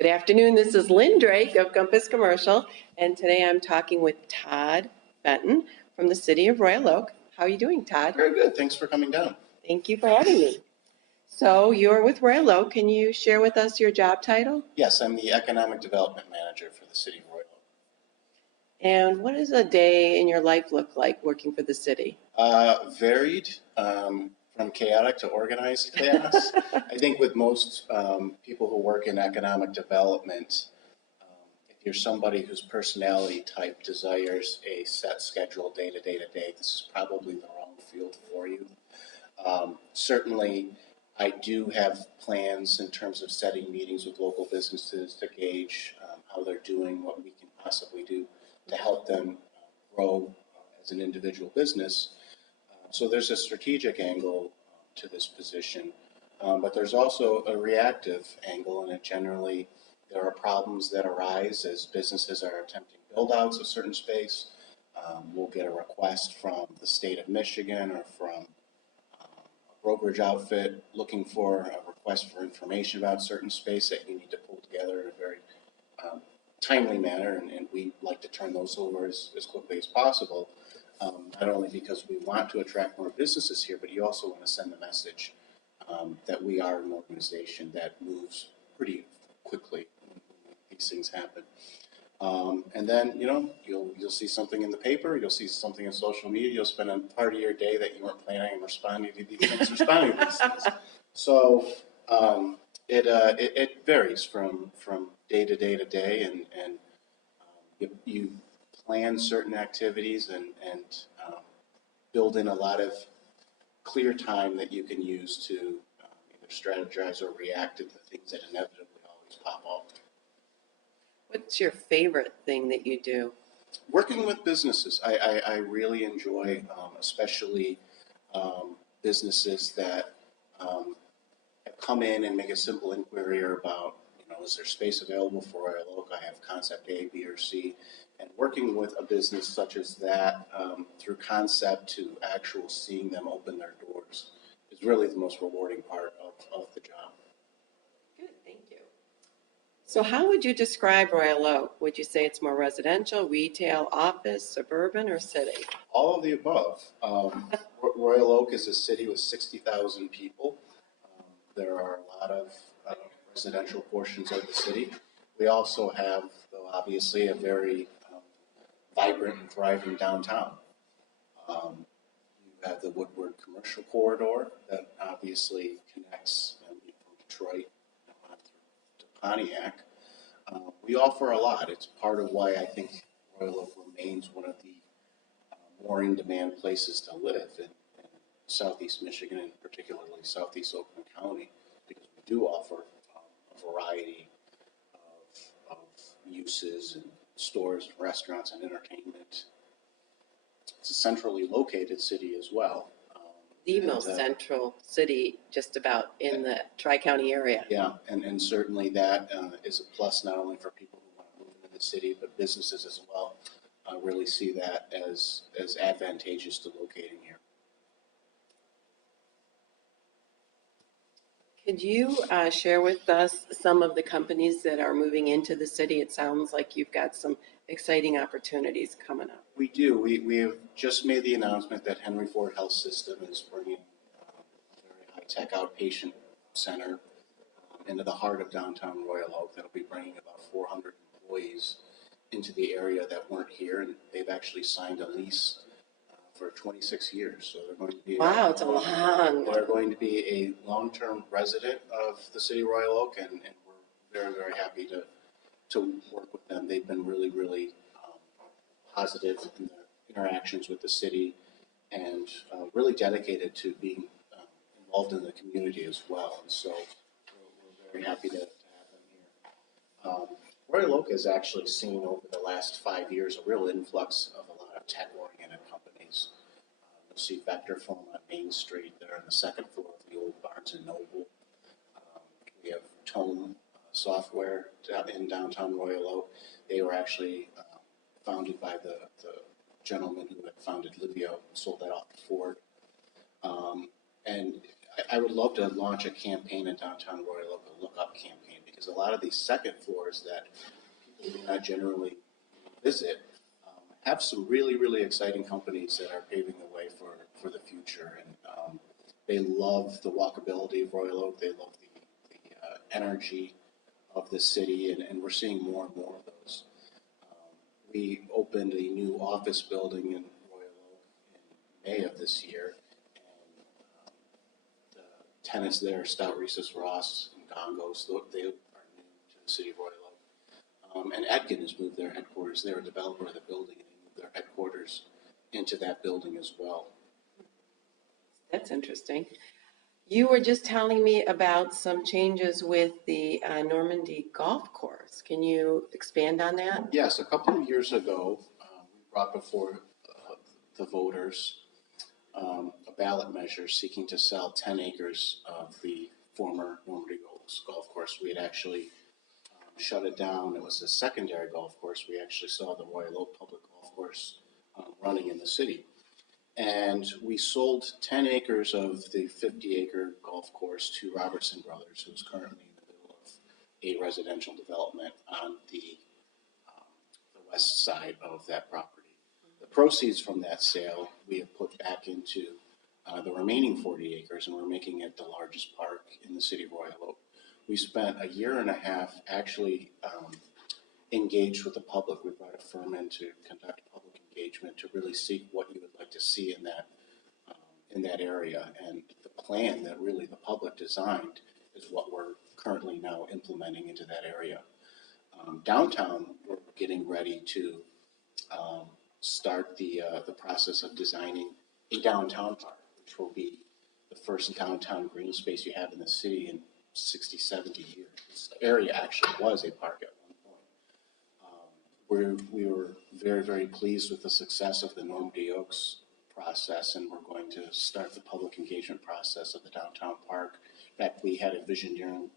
Good afternoon. This is Lynn Drake of Compass Commercial, and today I'm talking with Todd Fenton from the city of Royal Oak. How are you doing, Todd? Very good. Thanks for coming down. Thank you for having me. So you're with Royal Oak. Can you share with us your job title? Yes, I'm the Economic Development Manager for the city of Royal Oak. And what does a day in your life look like working for the city? Varied, from chaotic to organized chaos. I think with most people who work in economic development, if you're somebody whose personality type desires a set schedule day to day, this is probably the wrong field for you. Certainly, I do have plans in terms of setting meetings with local businesses to gauge how they're doing, what we can possibly do to help them grow as an individual business. So there's a strategic angle to this position, but there's also a reactive angle, and generally there are problems that arise as businesses are attempting build-outs of certain space. We'll get a request from the state of Michigan or from a brokerage outfit looking for a request for information about certain space that you need to pull together in a very timely manner, and we like to turn those over as quickly as possible. Not only because we want to attract more businesses here, but you also want to send the message that we are an organization that moves pretty quickly when these things happen. And then, you'll see something in the paper, you'll see something in social media, you'll spend a part of your day that you weren't planning on responding to these things, So it varies from day to day, and you plan certain activities and build in a lot of clear time that you can use to either strategize or react to the things that inevitably always pop up. What's your favorite thing that you do? Working with businesses. I really enjoy, especially businesses that have come in and make a simple inquiry about, is there space available for Royal Oak? I have concept A, B, or C. And working with a business such as that, through concept to actual seeing them open their doors, is really the most rewarding part of the job. Good, thank you. So how would you describe Royal Oak? Would you say it's more residential, retail, office, suburban, or city? All of the above. Royal Oak is a city with 60,000 people. There are a lot of residential portions of the city. We also have, though, obviously, a very vibrant and thriving downtown. You have the Woodward Commercial Corridor that obviously connects from Detroit to Pontiac. We offer a lot. It's part of why I think Royal Oak remains one of the more in-demand places to live in Southeast Michigan, and particularly Southeast Oakland County, because we do offer a variety of uses and stores, and restaurants, and entertainment. It's a centrally located city as well. The most central city just about in the Tri-County area. Yeah, and certainly that is a plus not only for people who want to move into the city, but businesses as well really see that as advantageous to locating here. Could you share with us some of the companies that are moving into the city? It sounds like you've got some exciting opportunities coming up. We do. We have just made the announcement that Henry Ford Health System is bringing a very high-tech outpatient center into the heart of downtown Royal Oak. That'll be bringing about 400 employees into the area that weren't here, and they've actually signed a lease for 26 years. So they're going to be it's a long. They're going to be a long-term resident of the city of Royal Oak, and we're very, very happy to work with them. They've been really, really positive in their interactions with the city, and really dedicated to being involved in the community as well. And so we're very happy to have them here. Royal Oak has actually seen over the last 5 years a real influx of a lot of tech-oriented companies. You'll see Vector Phone on Main Street. They're on the second floor of the old Barnes & Noble. We have Tone Software in downtown Royal Oak. They were actually founded by the gentleman who had founded Livio, sold that off to Ford. And I would love to launch a campaign in downtown Royal Oak, a look-up campaign, because because a lot of these second floors that people do not generally visit have some really, really exciting companies that are paving the way for the future. And they love the walkability of Royal Oak. They love the energy of the city, and we're seeing more and more of those. We opened a new office building in Royal Oak in May of this year, and the tenants there, Stout Reese's Ross and Gongos, they are new to the city of Royal Oak. And Etkin has moved their headquarters. They're a developer of the building, and they moved their headquarters into that building as well. That's interesting. You were just telling me about some changes with the Normandy golf course. Can you expand on that? Yes, a couple of years ago, we brought before the voters a ballot measure seeking to sell 10 acres of the former Normandy golf course. We had actually shut it down. It was a secondary golf course. We actually saw the Royal Oak Public Golf Course running in the city. And we sold 10 acres of the 50-acre golf course to Robertson Brothers, who's currently in the middle of a residential development on the west side of that property. The proceeds from that sale we have put back into the remaining 40 acres, and we're making it the largest park in the city of Royal Oak. We spent a year and a half actually engaged with the public. We brought a firm in to conduct public engagement to really seek what you would like to see in that area. And the plan that really the public designed is what we're currently now implementing into that area. Downtown, we're getting ready to start the process of designing a downtown park, which will be the first downtown green space you have in the city in 60, 70 years. This area actually was a park at one point. We were very, very pleased with the success of the Normandy Oaks process, and we're going to start the public engagement process of the downtown park. In fact, we had a visioneering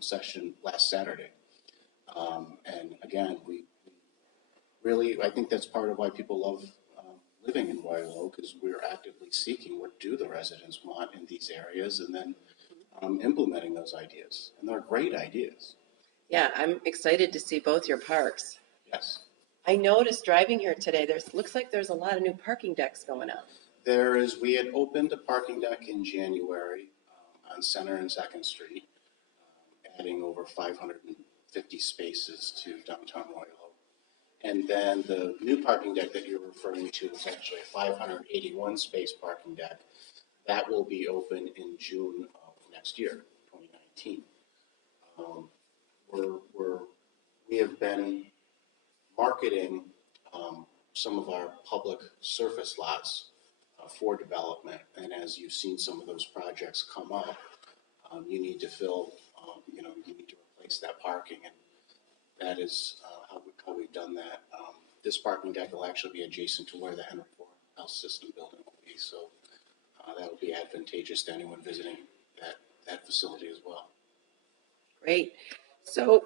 session last Saturday. And again, we really, I think that's part of why people love living in Royal Oak, is we're actively seeking what do the residents want in these areas, and then implementing those ideas. And they're great ideas. Yeah, I'm excited to see both your parks. Yes. I noticed driving here today, looks like there's a lot of new parking decks going up. We had opened a parking deck in January on Center and 2nd Street, adding over 550 spaces to downtown Royal Oak. And then the new parking deck that you're referring to is actually a 581 space parking deck. That will be open in June of next year, 2019. We have been marketing some of our public surface lots for development. And as you've seen some of those projects come up, you need to fill, you need to replace that parking. And that is how we've done that. This parking deck will actually be adjacent to where the Henry Ford Health System building will be. So that will be advantageous to anyone visiting that facility as well. Great. So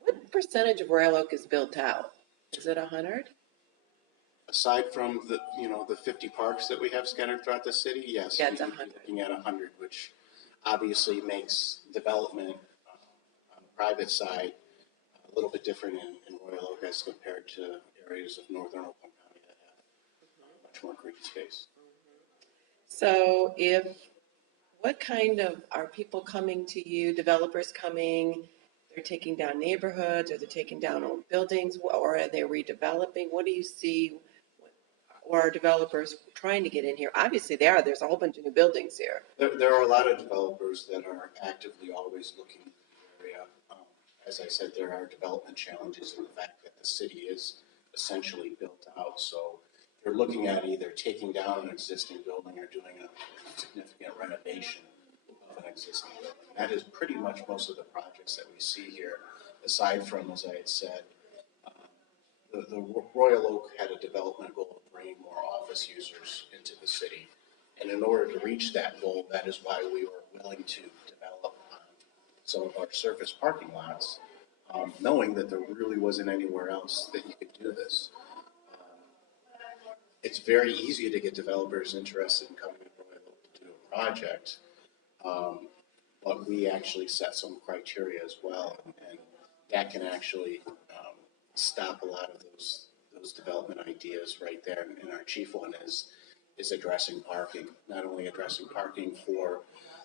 what percentage of Royal Oak is built out? Is it 100? Aside from the 50 parks that we have scattered throughout the city, yes. Yeah, it's 100. Looking at 100, which obviously makes development on the private side a little bit different in Royal Oak as compared to areas of northern Oakland County that have much more green space. So what kind of, are people coming to you, developers coming, they're taking down neighborhoods, or they're taking down old buildings, or are they redeveloping? What do you see, or are developers trying to get in here? Obviously they are, there's a whole bunch of new buildings here. There are a lot of developers that are actively always looking in the area. As I said, there are development challenges in the fact that the city is essentially built out. So they're looking at either taking down an existing building or doing a significant renovation of an existing building. That is pretty much most of the projects that we see here, aside from, as I had said, the Royal Oak had a development goal of bringing more office users into the city. And in order to reach that goal, that is why we were willing to develop some of our surface parking lots, knowing that there really wasn't anywhere else that you could do this. It's very easy to get developers interested in coming to Royal Oak to do a project, but we actually set some criteria as well, and that can actually stop a lot of those development ideas right there. And our chief one is addressing parking, not only addressing parking for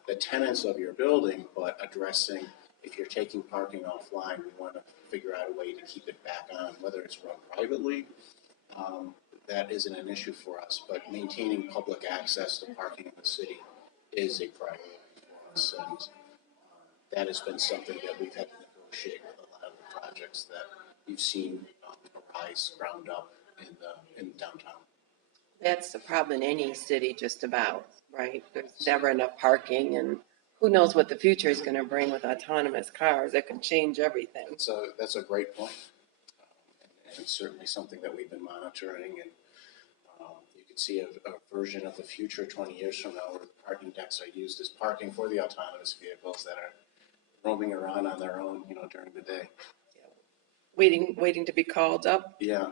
the tenants of your building, but addressing if you're taking parking offline, we want to figure out a way to keep it back on, whether it's run privately. That isn't an issue for us, but maintaining public access to parking in the city is a priority for us. And that has been something that we've had to negotiate with a lot of the projects that you've seen arise ground up in downtown. That's the problem in any city, just about, right? There's never enough parking, and who knows what the future is going to bring with autonomous cars. That could change everything. That's a great point. And it's certainly something that we've been monitoring, and you can see a version of the future 20 years from now where the parking decks are used as parking for the autonomous vehicles that are roaming around on their own, during the day. Waiting to be called up. Yeah.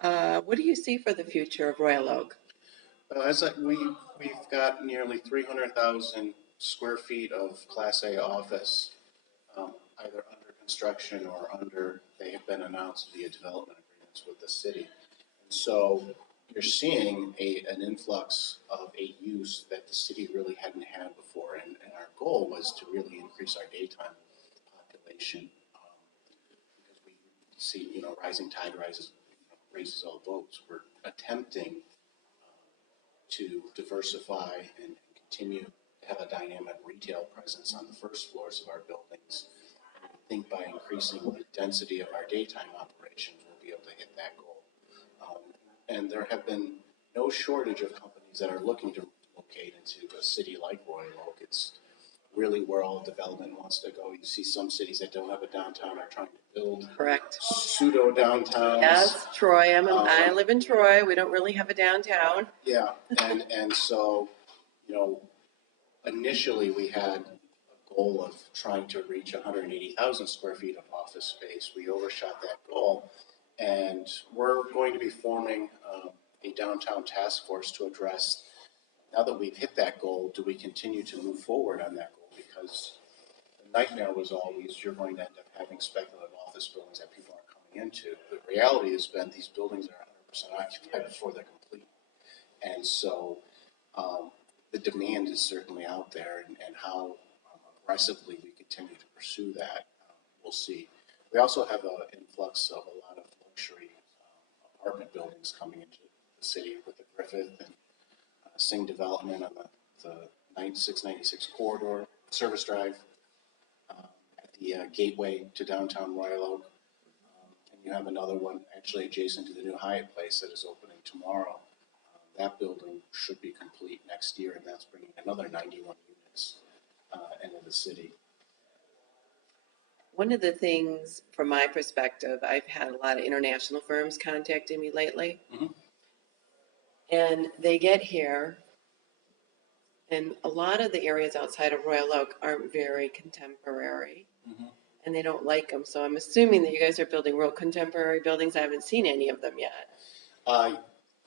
What do you see for the future of Royal Oak? We've got nearly 300,000 square feet of Class A office, either under construction or they have been announced via development agreements with the city. And so you're seeing an influx of a use that the city really hadn't had before. And our goal was to really increase our daytime population, because we see, rising tide raises all boats. We're attempting to diversify and continue to have a dynamic retail presence on the first floors of our buildings. And I think by increasing the density of our daytime operations, we'll be able to hit that goal. And there have been no shortage of companies that are looking to locate into a city like Royal Oak. It's really where all development wants to go. You see some cities that don't have a downtown are trying to build Correct. pseudo downtowns. Yes, Troy. I live in Troy. We don't really have a downtown. Yeah, and so, initially we had a goal of trying to reach 180,000 square feet of office space. We overshot that goal, and we're going to be forming a downtown task force to address, now that we've hit that goal, do we continue to move forward on that goal? Because the nightmare was always you're going to end up having speculative office buildings that people aren't coming into. The reality has been these buildings are 100% occupied before they're complete. And so the demand is certainly out there, and how aggressively we continue to pursue that, we'll see. We also have an influx of a lot of luxury apartment buildings coming into the city with the Griffith and Sing development on the 696 corridor, Service Drive, at the gateway to downtown Royal Oak. And you have another one actually adjacent to the new Hyatt place that is opening tomorrow. That building should be complete next year, and that's bringing another 91 units into the city. One of the things, from my perspective, I've had a lot of international firms contacting me lately. Mm-hmm. And they get here, and a lot of the areas outside of Royal Oak aren't very contemporary. Mm-hmm. And they don't like them. So I'm assuming that you guys are building real contemporary buildings. I haven't seen any of them yet.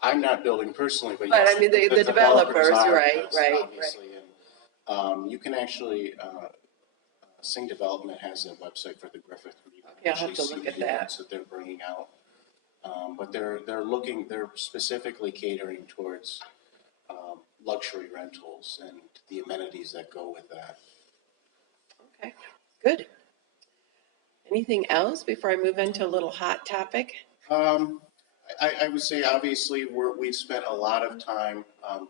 I'm not building personally, but But yes, I mean, the developers, are, right, yes, right. obviously. And you can actually, Sing Development has a website for the Griffith. Okay, I'll have to look at that. That they're bringing out, but they're specifically catering towards luxury rentals and the amenities that go with that. Okay, good. Anything else before I move into a little hot topic? I would say obviously we've spent a lot of time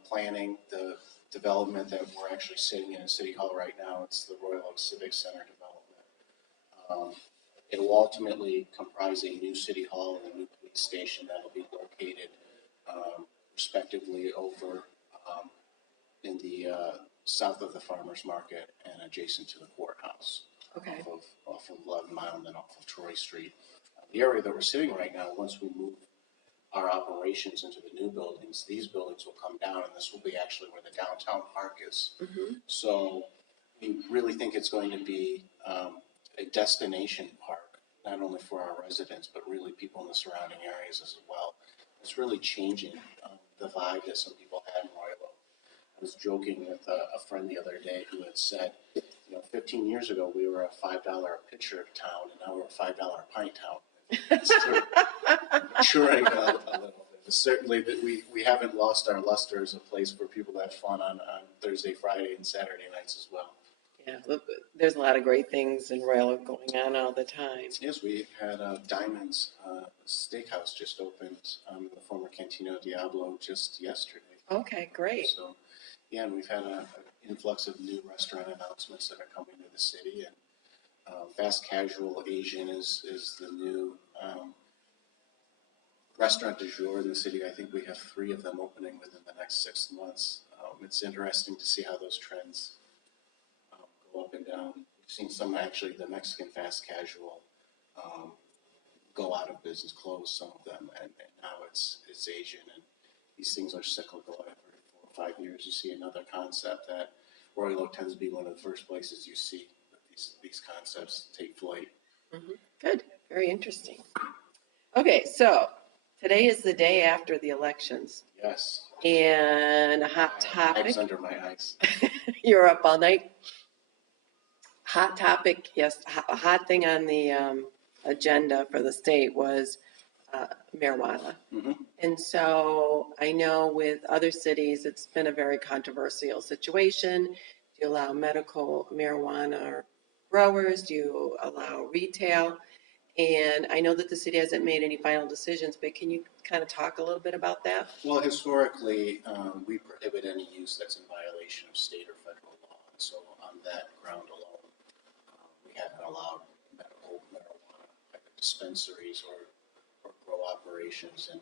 planning the development that we're actually sitting in City Hall right now. It's the Royal Oak Civic Center development. It will ultimately comprise a new City Hall and a new police station that will be located respectively over in the south of the Farmers Market and adjacent to the courthouse. Okay. Off of 11 Mile and then off of Troy Street. The area that we're sitting right now, once we move our operations into the new buildings, these buildings will come down, and this will be actually where the downtown park is. Mm-hmm. So we really think it's going to be a destination park, not only for our residents, but really people in the surrounding areas as well. It's really changing the vibe that some people had in Royal Oak. was joking with a friend the other day who had said, 15 years ago, we were a $5 a pitcher town, and now we're a $5 a pint town. It's sort of maturing a little bit. But certainly, that we haven't lost our luster as a place for people to have fun on Thursday, Friday, and Saturday nights as well. Yeah, look, there's a lot of great things in Royal Oak going on all the time. Yes, we had Diamonds Steakhouse just opened in the former Cantina Diablo just yesterday. Okay, great. So, yeah, and we've had an influx of new restaurant announcements that are coming to the city, and fast casual Asian is the new restaurant du jour in the city. I think we have 3 of them opening within the next 6 months. It's interesting to see how those trends go up and down. We've seen some, actually, the Mexican fast casual go out of business, close some of them, and now it's Asian, and these things are cyclical. Every 4 or 5 years, you see another concept. That Royal Oak tends to be one of the first places you see these concepts take flight. Mm-hmm. Good, very interesting. Okay, so today is the day after the elections. Yes. And a hot topic. Bags under my eyes. You're up all night. Hot topic, yes, a hot thing on the agenda for the state was marijuana. Mm-hmm. And so I know with other cities, it's been a very controversial situation. Do you allow medical marijuana growers? Do you allow retail? And I know that the city hasn't made any final decisions, but can you kind of talk a little bit about that? Well, historically, we prohibit any use that's in violation of state or federal law. And so on that ground alone, we haven't allowed medical marijuana at dispensaries or grow operations. And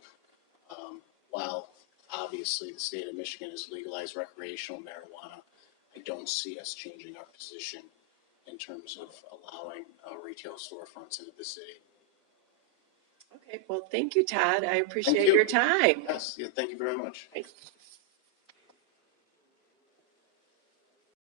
while obviously the state of Michigan has legalized recreational marijuana, I don't see us changing our position in terms of allowing retail storefronts into the city. Okay, well, thank you, Todd. I appreciate you. your time. Yes, yeah, thank you very much. Right.